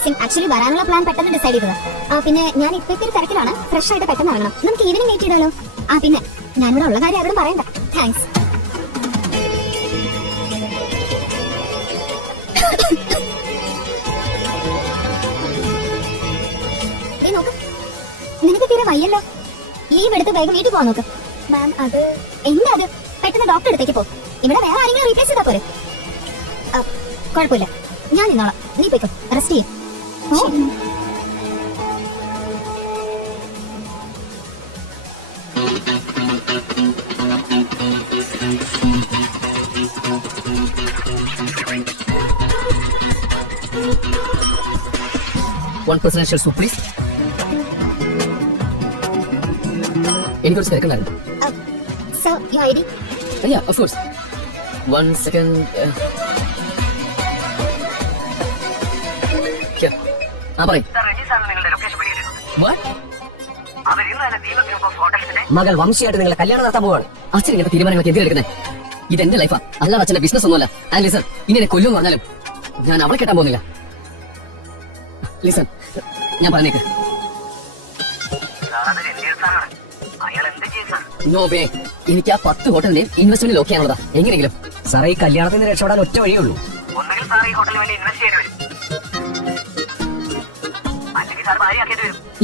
Interesting. Actually വരാനുള്ള plan പെട്ടെന്ന് decide ചെയ്തതാ. പിന്നെ ഞാൻ ഇപ്പോഴത്തെ ഒരു തിരക്കിലാണ്. ഫ്രഷ് ആയിട്ട് പെട്ടെന്ന് ഇറങ്ങണം. നമുക്ക് ഈവനിങ് മീറ്റ് ചെയ്താലോ? പിന്നെ ഞാനിവിടെ ഉള്ള കാര്യം അവരോട് പറയണ്ട. താങ്ക്സ്. നോക്ക്, നിനക്ക് തീരെ വയ്യല്ലോ. ലീവ് എടുത്ത് വേഗം വീട്ടിൽ പോവാൻ നോക്ക്. മാം, അത് എന്താ? അത് പെട്ടെന്ന് ഡോക്ടർ അടുത്തേക്ക് പോ. ഇവിടെ വേറെ ആരെങ്കിലും റീപ്ലേസ് ചെയ്താ പോരെ? കുഴപ്പമില്ല, ഞാൻ നിന്നോളാം. നീ പോയിക്കോ, റെസ്റ്റ് ചെയ്യും. One presidential soup, please. Any good second? So, your ID? Yeah, of course. 1 second. Here. പറയ്. What? മകൾ വംശിയായിട്ട് നിങ്ങളെ കല്യാണം നടത്താൻ പോവാണ്. അച്ഛൻ ഇങ്ങനത്തെ തീരുമാനങ്ങളൊക്കെ എന്തിനെടുക്കുന്നത്? ഇതെന്റെ ലൈഫാ, അല്ലാതെ അച്ഛന്റെ ബിസിനസ് ഒന്നുമല്ല. ആൻഡ് ലിസൺ, ഇനി എന്നെ കൊല്ലും പറഞ്ഞാലും ഞാൻ അവളെ കെട്ടാൻ പോകുന്നില്ല. ലിസൺ, ഞാൻ പറഞ്ഞേക്ക്. നോ വേ, എനിക്ക് ആ 10 ഹോട്ടലിന്റെ ഇൻവെസ്റ്റ്മെന്റ് ലോക്ക് ചെയ്യാനുള്ളതാ. എങ്ങനെയെങ്കിലും സാറേ, ഈ കല്യാണത്തിന് രക്ഷപ്പെടാൻ ഒറ്റ വഴിയുള്ളൂ.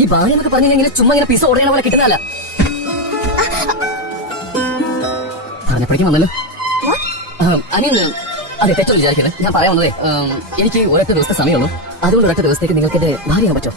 ഈ ഭാര്യ എന്നൊക്കെ പറഞ്ഞു കഴിഞ്ഞാൽ ചുമ്മാ ഇങ്ങനെ പിസ ഓർഡർ ചെയ്യണ പോലെ കിട്ടുന്നതല്ല. പറഞ്ഞപ്പോഴേക്കും വന്നല്ലോ. അനിയൻ അതെ, തെറ്റൊന്നും വിചാരിക്കരുത്. ഞാൻ പറയാൻ വന്നതേ, എനിക്ക് ഒരൊറ്റ ദിവസത്തെ സമയമുള്ളൂ. അതുകൊണ്ട് ഒരൊറ്റ ദിവസത്തേക്ക് നിങ്ങൾക്ക് എന്റെ ഭാര്യയാൻ പറ്റുമോ?